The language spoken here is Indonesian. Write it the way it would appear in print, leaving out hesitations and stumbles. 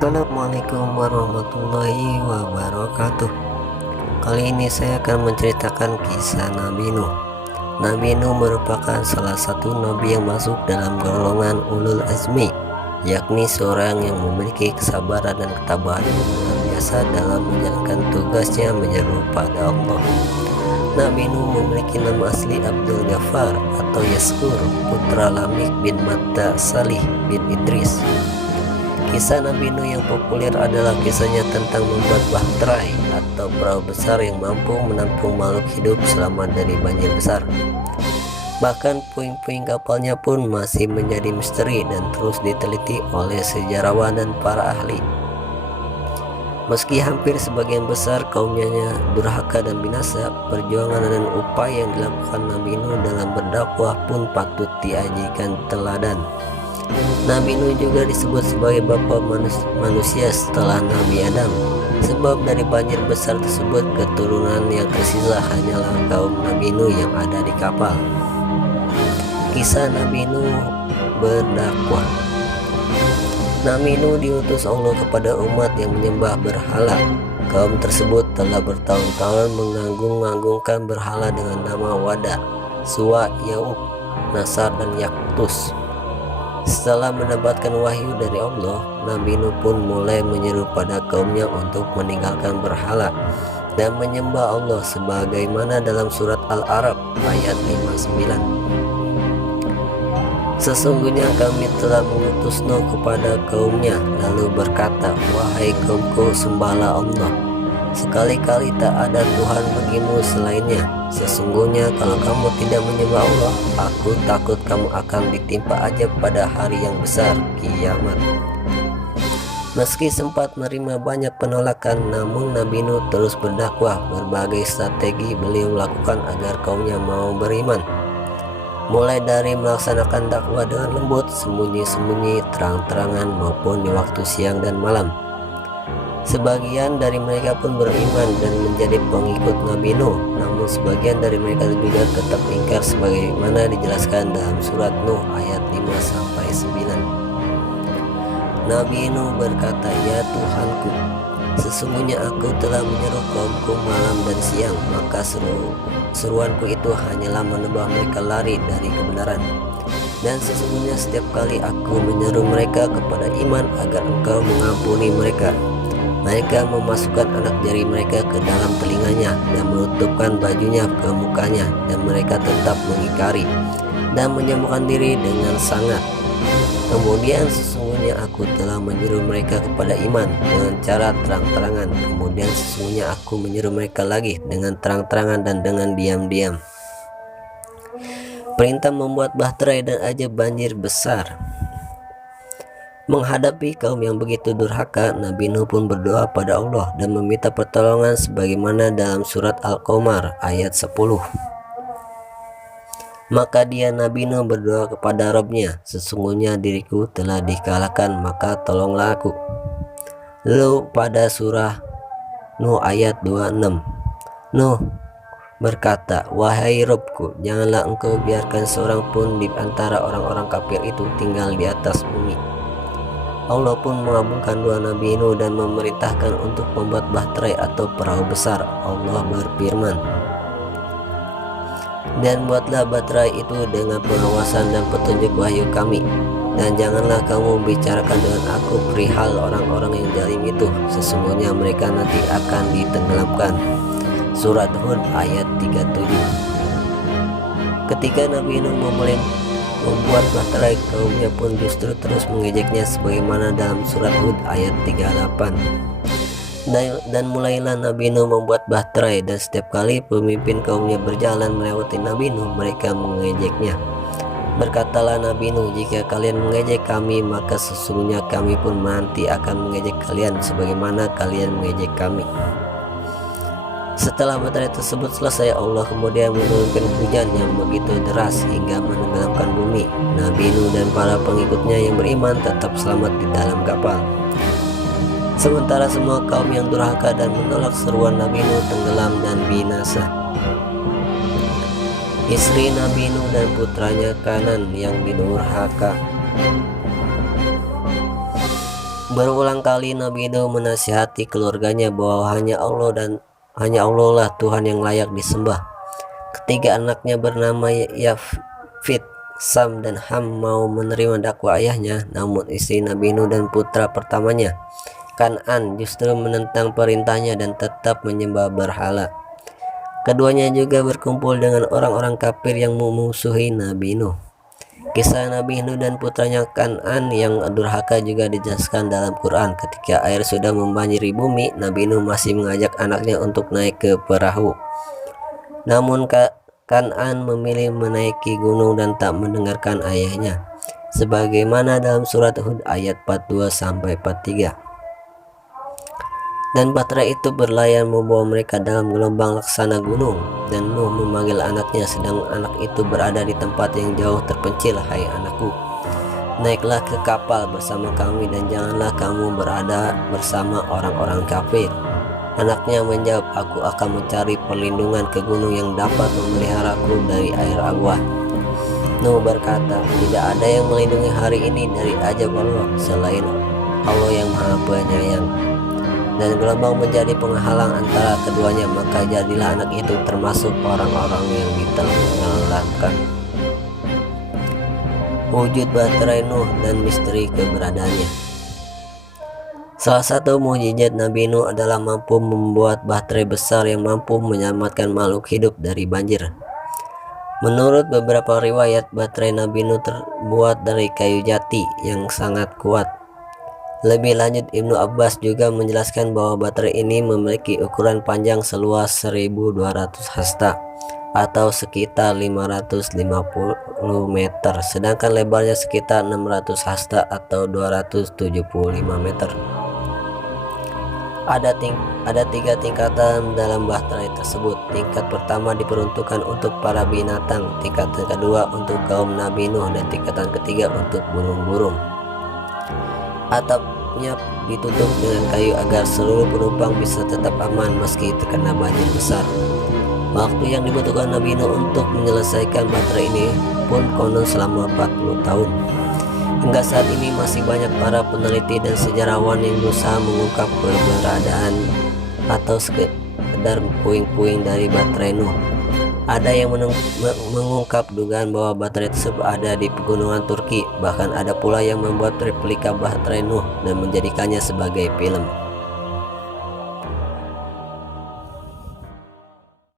Assalamualaikum warahmatullahi wabarakatuh. Kali ini saya akan menceritakan kisah Nabi Nuh. Nabi Nuh merupakan salah satu nabi yang masuk dalam golongan ulul azmi, yakni seorang yang memiliki kesabaran dan ketabahan yang luar biasa dalam menjalankan tugasnya menyeru pada Allah. Nabi Nuh memiliki nama asli Abdul Ghaffar atau Yaskur, putra Lamik bin Matta Salih bin Idris. Kisah Nabi Nuh yang populer adalah kisahnya tentang membuat bahtrai atau perahu besar yang mampu menampung makhluk hidup selamat dari banjir besar. Bahkan puing-puing kapalnya pun masih menjadi misteri dan terus diteliti oleh sejarawan dan para ahli. Meski hampir sebagian besar kaumnya durhaka dan binasa, perjuangan dan upaya yang dilakukan Nabi Nuh dalam berdakwah pun patut diajikan teladan. Nabi Nuh juga disebut sebagai bapa manusia setelah Nabi Adam, sebab dari banjir besar tersebut keturunan yang tersisa hanyalah kaum Nabi Nuh yang ada di kapal. Kisah Nabi Nuh berdakwah. Nabi Nuh diutus Allah kepada umat yang menyembah berhala. Kaum tersebut telah bertahun-tahun mengagungkan berhala dengan nama Wada, Suwa, Ya'uq, Nasar, dan Yaktus. Setelah mendapatkan wahyu dari Allah, Nabi Nuh pun mulai menyeru pada kaumnya untuk meninggalkan berhala dan menyembah Allah sebagaimana dalam surat Al-A'raf ayat 59. Sesungguhnya kami telah mengutus Nuh kepada kaumnya, lalu berkata, "Wahai kaumku, sembahlah Allah. Sekali-kali tak ada Tuhan bagimu selainnya. Sesungguhnya kalau kamu tidak menyembah Allah, aku takut kamu akan ditimpa ajab pada hari yang besar, kiamat." Meski sempat menerima banyak penolakan, namun Nabi Nuh terus berdakwah. Berbagai strategi beliau lakukan agar kaumnya mau beriman, mulai dari melaksanakan dakwah dengan lembut, sembunyi-sembunyi, terang-terangan, maupun di waktu siang dan malam. Sebagian dari mereka pun beriman dan menjadi pengikut Nabi Nuh, namun sebagian dari mereka juga tetap ingkar sebagaimana dijelaskan dalam surat Nuh ayat 5-9. Nabi Nuh berkata, "Ya Tuhanku, sesungguhnya aku telah menyeru kaumku malam dan siang, maka seruanku itu hanyalah menebah mereka lari dari kebenaran. Dan sesungguhnya setiap kali aku menyeru mereka kepada iman agar Engkau mengampuni mereka, mereka memasukkan anak jari mereka ke dalam telinganya dan menutupkan bajunya ke mukanya, dan mereka tetap mengingkari dan menyembuhkan diri dengan sangat. Kemudian sesungguhnya aku telah menyeru mereka kepada iman dengan cara terang-terangan. Kemudian sesungguhnya aku menyeru mereka lagi dengan terang-terangan dan dengan diam-diam." Perintah membuat bahtrai dan ajab banjir besar. Menghadapi kaum yang begitu durhaka, Nabi Nuh pun berdoa pada Allah dan meminta pertolongan sebagaimana dalam surat Al-Qamar ayat 10. Maka dia Nabi Nuh berdoa kepada Rabb-Nya, "Sesungguhnya diriku telah dikalahkan, maka tolonglah aku." Lalu pada surah Nuh ayat 26, Nuh berkata, "Wahai Rabbku, janganlah Engkau biarkan seorang pun di antara orang-orang kafir itu tinggal di atas bumi." Allah pun mengabulkan doa Nabi Nuh dan memerintahkan untuk membuat bahtrai atau perahu besar. Allah berfirman, "Dan buatlah bahtrai itu dengan pengawasan dan petunjuk wahyu kami, dan janganlah kamu bicarakan dengan aku perihal orang-orang yang zalim itu, sesungguhnya mereka nanti akan ditenggelamkan." Surat Hud ayat 37. Ketika Nabi Nuh membuat bahtrai, kaumnya pun justru terus mengejeknya sebagaimana dalam surat Hud ayat 38. Dan mulailah Nabi Nuh membuat bahtrai, dan setiap kali pemimpin kaumnya berjalan melewati Nabi Nuh, mereka mengejeknya. Berkatalah Nabi Nuh, "Jika kalian mengejek kami, maka sesungguhnya kami pun nanti akan mengejek kalian sebagaimana kalian mengejek kami." Setelah bahtrai tersebut selesai, Allah kemudian menurunkan hujan yang begitu deras hingga menenggelamkan bumi. Nabi Nuh dan para pengikutnya yang beriman tetap selamat di dalam kapal, sementara semua kaum yang durhaka dan menolak seruan Nabi Nuh tenggelam dan binasa. Istri Nabi Nuh dan putranya Kanan yang didurhaka. Berulang kali Nabi Nuh menasihati keluarganya bahwa hanya Allah lah Tuhan yang layak disembah. Ketiga anaknya bernama Yafid, Sam, dan Ham mau menerima dakwah ayahnya, namun istri Nabi Nuh dan putra pertamanya, Kan'an, justru menentang perintahnya dan tetap menyembah berhala. Keduanya juga berkumpul dengan orang-orang kafir yang memusuhi Nabi Nuh. Kisah Nabi Nuh dan putranya Kan'an yang durhaka juga dijelaskan dalam Quran. Ketika air sudah membanjiri bumi, Nabi Nuh masih mengajak anaknya untuk naik ke perahu. Namun Kan'an memilih menaiki gunung dan tak mendengarkan ayahnya, sebagaimana dalam surat Hud ayat 42-43. Dan bahtera itu berlayar membawa mereka dalam gelombang laksana gunung, dan Nuh memanggil anaknya sedang anak itu berada di tempat yang jauh terpencil. Hai anakku, naiklah ke kapal bersama kami dan janganlah kamu berada bersama orang-orang kafir. Anaknya menjawab, aku akan mencari perlindungan ke gunung yang dapat memeliharaku dari air aguah. Nuh berkata, tidak ada yang melindungi hari ini dari ajab Allah selain Allah yang Maha Penyayang. Dan gelombang menjadi penghalang antara keduanya, maka jadilah anak itu termasuk orang-orang yang ditenggelamkan. Wujud bahtera Nuh dan misteri keberadaannya. Salah satu mukjizat Nabi Nuh adalah mampu membuat bahtera besar yang mampu menyelamatkan makhluk hidup dari banjir. Menurut beberapa riwayat, bahtera Nabi Nuh terbuat dari kayu jati yang sangat kuat. Lebih lanjut, Ibnu Abbas juga menjelaskan bahwa bahtera ini memiliki ukuran panjang seluas 1200 hasta atau sekitar 550 meter, sedangkan lebarnya sekitar 600 hasta atau 275 meter. Ada tiga tingkatan dalam bahtera tersebut. Tingkat pertama diperuntukkan untuk para binatang, tingkatan kedua untuk kaum Nabi Nuh, dan tingkatan ketiga untuk burung-burung. Atapnya ditutup dengan kayu agar seluruh penumpang bisa tetap aman meski terkena banjir besar. Waktu yang dibutuhkan Nabi Nuh untuk menyelesaikan bahtera ini pun konon selama 40 tahun. Hingga saat ini masih banyak para peneliti dan sejarawan yang berusaha mengungkap keberadaan atau sekedar puing-puing dari bahtera Nuh. Ada yang mengungkap dugaan bahwa bahtera tersebut ada di pegunungan Turki. Bahkan ada pula yang membuat replika bahtera Nuh dan menjadikannya sebagai film.